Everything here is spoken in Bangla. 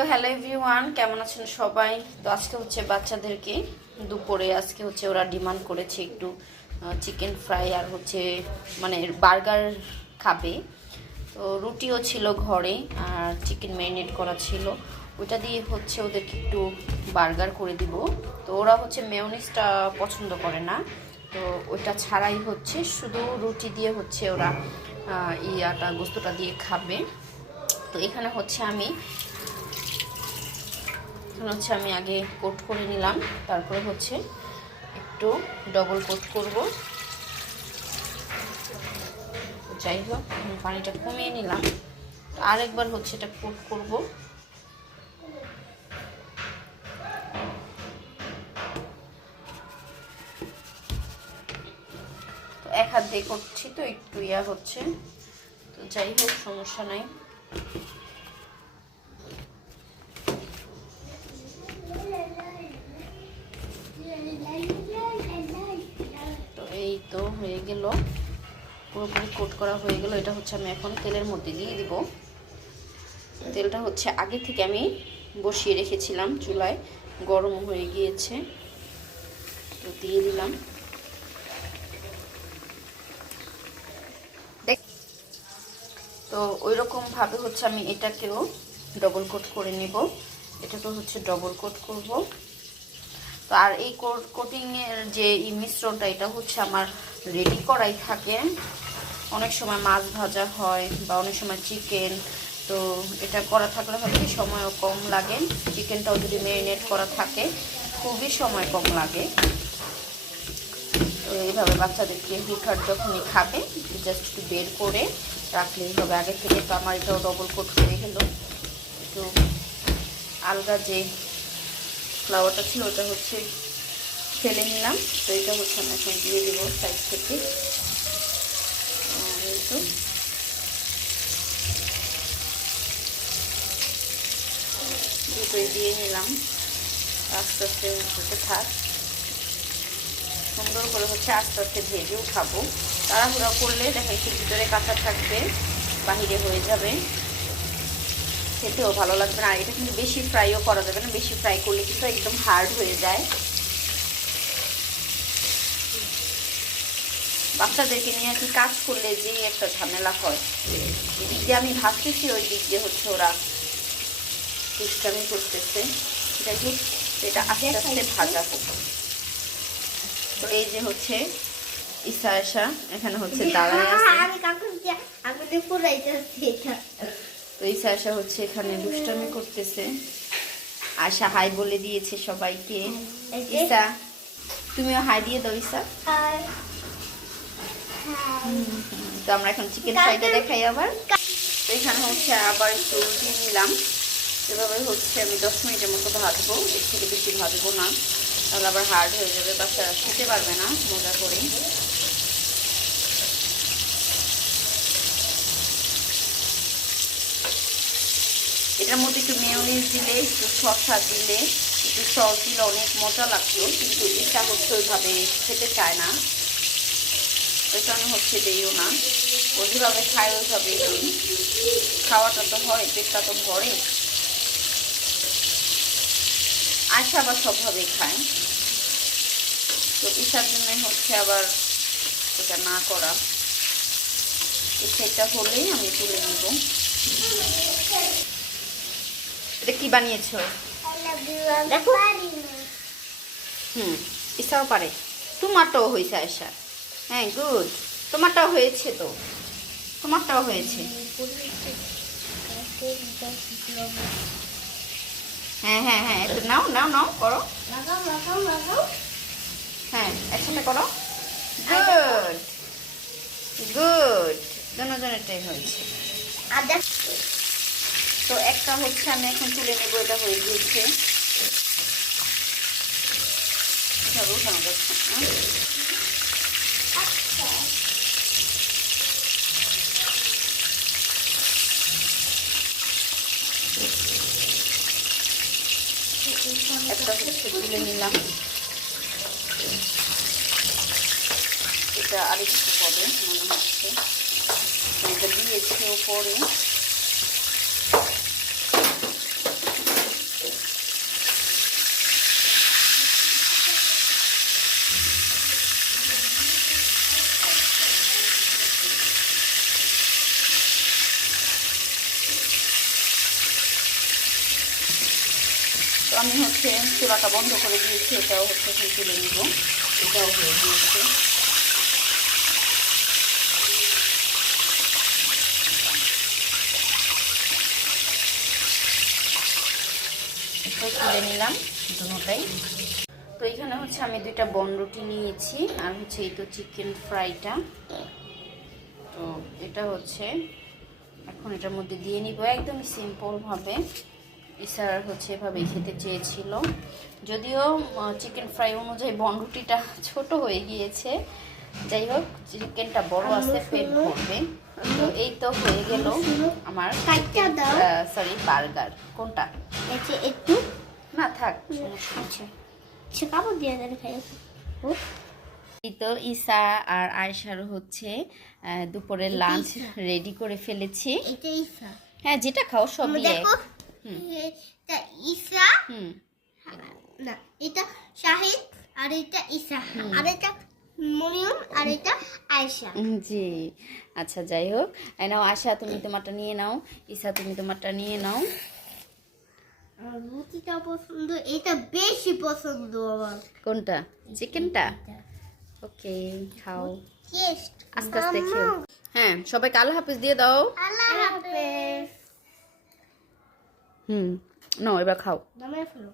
তো হ্যালো এভরিওয়ান কেমন আছেন সবাই? তো আজকে হচ্ছে বাচ্চাদেরকে দুপুরে আজকে হচ্ছে ওরা ডিমান্ড করেছে একটু চিকেন ফ্রাই আর হচ্ছে মানে বার্গার খাবে। তো রুটিও ছিল ঘরে আর চিকেন ম্যারিনেট করা ছিল। ওইটা দিয়ে হচ্ছে ওদেরকে একটু বার্গার করে দিব। তো ওরা হচ্ছে মেয়নিসটা পছন্দ করে না। তো ওইটা ছাড়াই হচ্ছে শুধু রুটি দিয়ে হচ্ছে ওরা ইয়াটা গোস্তটা দিয়ে খাবে। তো এখানে হচ্ছে আমি এখন হচ্ছে আমি আগে কোট করে নিলাম। তারপরে হচ্ছে একটু ডবল কোট করব। যাই হোক, আমি পানিটা কমিয়ে নিলাম। আরেকবার হচ্ছে এটা কোট করব। তো এক হাত দিয়ে করছি তো, একটু ইয়া হচ্ছে। তো যাই হোক, সমস্যা নাই তো এই তো হয়ে গেল পুরোপুরি কোট করা হয়ে গেল। এটা হচ্ছে আমি এখন তেলের মধ্যে দিয়ে দিব। তেলটা হচ্ছে আগে থেকে আমি বসিয়ে রেখেছিলাম চুলায়। গরম হয়ে গিয়েছে। তো দিয়ে দিলাম। তো ওই রকমভাবে হচ্ছে আমি এটাকেও ডবল কোট করে নেব। এটাকেও হচ্ছে ডবল কোট করব। তো আর এই কোটিংয়ের যে এই মিশ্রণটা, এটা হচ্ছে আমার রেডি করাই থাকে। অনেক সময় মাছ ভাজা হয় বা অনেক সময় চিকেন তো এটা করা থাকলে কি, সময়ও কম লাগে। চিকেনটাও যদি ম্যারিনেট করা থাকে, খুবই সময় কম লাগে। তো এইভাবে বাচ্চাদেরকে হুটহাট যখনই খাবে জাস্ট একটু বের করে রাখলেই হবে আগে থেকে তো আমার এটাও ডবল কোট হয়ে গেল। একটু আলগা যে ফ্লাওয়ারটা ছিল, ওটা হচ্ছে ফেলে নিলাম। তো এটা হচ্ছে আমি এখন দিয়ে দেবো সাইড থেকে। দুটোই দিয়ে নিলাম। আস্তে আস্তে হতে থাক। সুন্দর করে হচ্ছে আস্তে আস্তে ভেজেও খাব তাড়াহুড়া করলে দেখা একটু ভিতরে কাঁচা থাকবে, বাহিরে হয়ে যাবে। খেতেও ভালো লাগবে না। আর এটা কিন্তু বেশি ফ্রাইও করা যাবে না বেশি ফ্রাই করলে কিন্তু একদম হার্ড হয়ে যায়। বাচ্চাদেরকে নিয়ে কি কাজ করলে যে একটা ঝামেলা হয়। এদিক দিয়ে আমি ভাবতেছি ওই দিক দিয়ে হচ্ছে ওরা দুষ্টামি করতেছে। যাই হোক এটা আস্তে আস্তে ভাজা হোক। তো এই যে হচ্ছে আশা এখানে হচ্ছে দাঁড়ায় আছে। তো ঈশা আশা হচ্ছে এখানে দুষ্টামি করতেছে। আশা হাই বলে দিয়েছে সবাইকে। এই। ঈশা তুমিও হাই দিয়ে দাও আর তো আমরা এখন চিকেন ফ্রাইটা দেখাই আবার। তো এখানে হচ্ছে আবার একটু দিয়ে নিলাম। এভাবে হচ্ছে আমি দশ মিনিটের মতো ভাজবো। এর থেকে বেশি ভাজবো না। তাহলে আবার হার্ড হয়ে যাবে। বাচ্চারা খেতে পারবে না মজা করে এটার মধ্যে একটু মেয়নিজ দিলে, একটু শসা দিলে, একটু সস দিলে অনেক মজা লাগতো, কিন্তু এটা হচ্ছে ওইভাবে খেতে চায় না। ওই কারণে হচ্ছে দিইও না। ও যেভাবে খায় ওইভাবে খাওয়াটা তো হয়, পেটটা তো ভরে। আশা আবার সবভাবেই খায়। তো ঈশার জন্য হচ্ছে আবার এটা না করা। সেটা হলেই আমি তুলে নিব। কি বানিয়েছো? দেখো। হুম ঈশাও পারে। তোমারটাও হয়েছে আয়সা হ্যাঁ গুড তোমারটাও হয়েছে তো। তোমারটাও হয়েছে। হ্যাঁ হ্যাঁ হ্যাঁ একটু নাও নাও নাও, করো। হ্যাঁ একসাথে করো। গুড গুড দুজনেরটাই হয়েছে। আর দেখ তো একটা হচ্ছে আমি এখন তুলে নেব, এটা হয়ে গিয়েছে হচ্ছে তুলে নিলাম। এটা আরেকটু হবে মনে হচ্ছে। এটা দিয়েছে ওপরে। তো আমি হচ্ছে চুলাটা বন্ধ করে দিয়েছি এটাও হচ্ছে এখন তুলে নিব। এটাও হয়ে গিয়েছে। তুলে নিলাম দুটোটাই তো এখানে হচ্ছে আমি দুইটা বনরুটি নিয়েছি, আর হচ্ছে এই তো চিকেন ফ্রাইটা তো এটা হচ্ছে, এখন এটার মধ্যে দিয়ে নিব, একদমই সিম্পলভাবে ইসার হচ্ছে এভাবেই খেতে চেয়েছিল। যদিও চিকেন ফ্রাই অনুযায়ী বনরুটিটা ছোট হয়ে গিয়েছে। যাই হোক চিকেনটা বড় আছে পেট ভরবে। তো এই তো হয়ে গেল আমার সরি বার্গার কোনটা? একটু। না থাক নেই। আচ্ছা। কাপড় দিয়ে খাই। তো ইসা আর আয়সার হচ্ছে দুপুরের লাঞ্চ রেডি করে ফেলেছি। হ্যাঁ যেটা খাও সবই এক। এটা ইসা না এটা শাহিদ আর এটা ইসা আর এটা আর এটা আয়েশা। জি। আচ্ছা যাই হোক। নাও আশা তুমি তোমারটা নিয়ে নাও। ইসা তুমি তোমারটা নিয়ে নাও। রুটিটা পছন্দ এটা বেশি পছন্দ আমার। কোনটা? চিকেনটা? ওকে খাও। আস্তে আস্তে খেও। হ্যাঁ সবাইকে আল্লাহ হাফিজ দিয়ে দাও। আল্লাহ হুম নাও এবার খাও। নামে ফেলো।